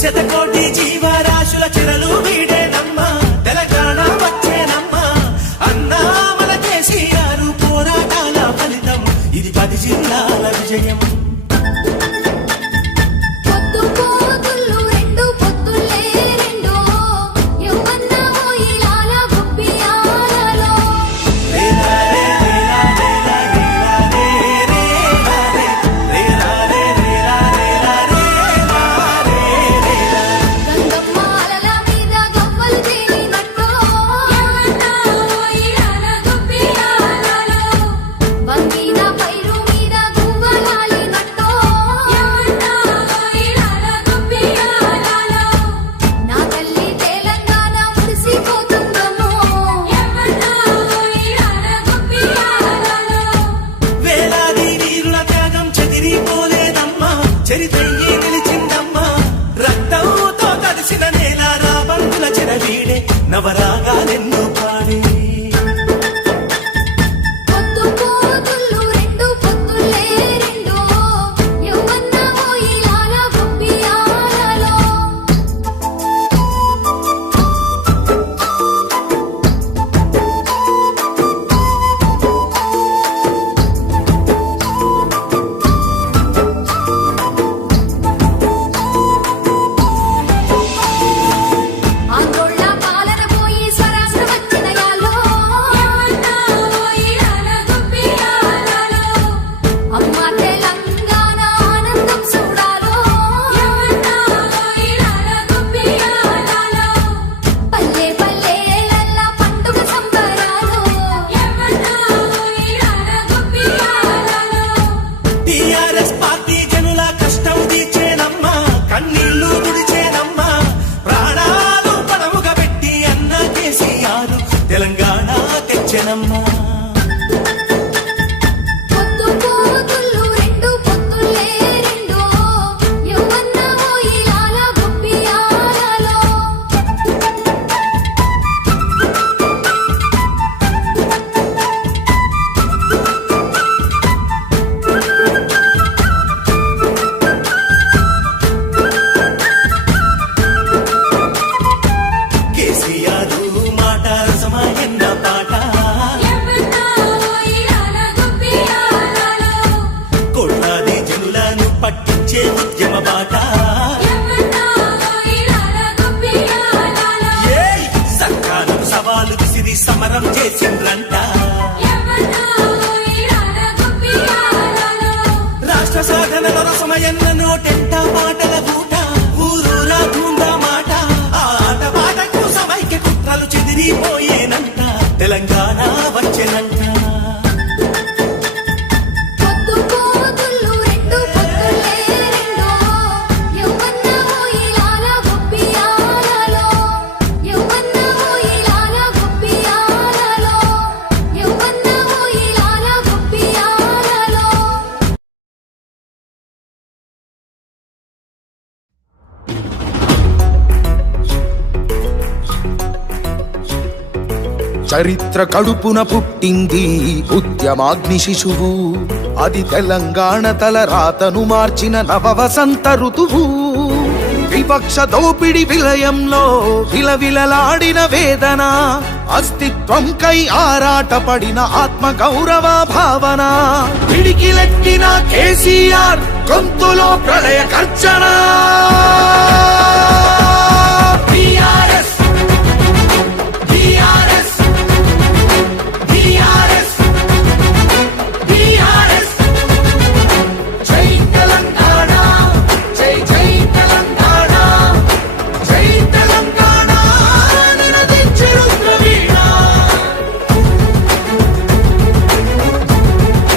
శతకోటి జీవరాశుల చెరలు వీడేనమ్మా తెలంగాణ వచ్చేనమ్మా అన్నా మన కేసీఆర్ పోరాటాల ఫలితం ఇది 10 జిల్లాల విజయం. చరిత్రయ్యే నిలిచిందమ్మా రక్తంతో కలిసిన నేల రాబందుల చెరవీడే నవరాగాలెన్నో పాడే. కన్నీళ్లు తుడిచేనమ్మా ప్రాణాలు పణముగా పెట్టి అన్న కేసీఆర్ తెలంగాణ తెచ్చెనమ్మా. పట్టించే ఉద్యమ బాట సర్కారుకు సవాలు విసిరి సమరం చేసిండ్రంట. రాష్ట్ర సాధనలో రసమయన్న నోటెంట మాటల బూట ఊరూరా ధూందా మాట ఆ ఆట పాటకు సమైక్య కుట్రలు చెదిరిపోయేనంట తెలంగాణ వచ్చేనంట. చరిత్ర కడుపున పుట్టింది ఉద్యమాగ్ని శిశువు అది తెలంగాణ తలరాతను మార్చిన నవవసంత ఋతువు. విపక్ష దోపిడి విలయంలో విలవిలలాడిన వేదన అస్తిత్వంకై ఆరాటపడిన ఆత్మ గౌరవ భావన పిడికిలెత్తిన కేసీఆర్ గొంతులో ప్రళయ గర్జన.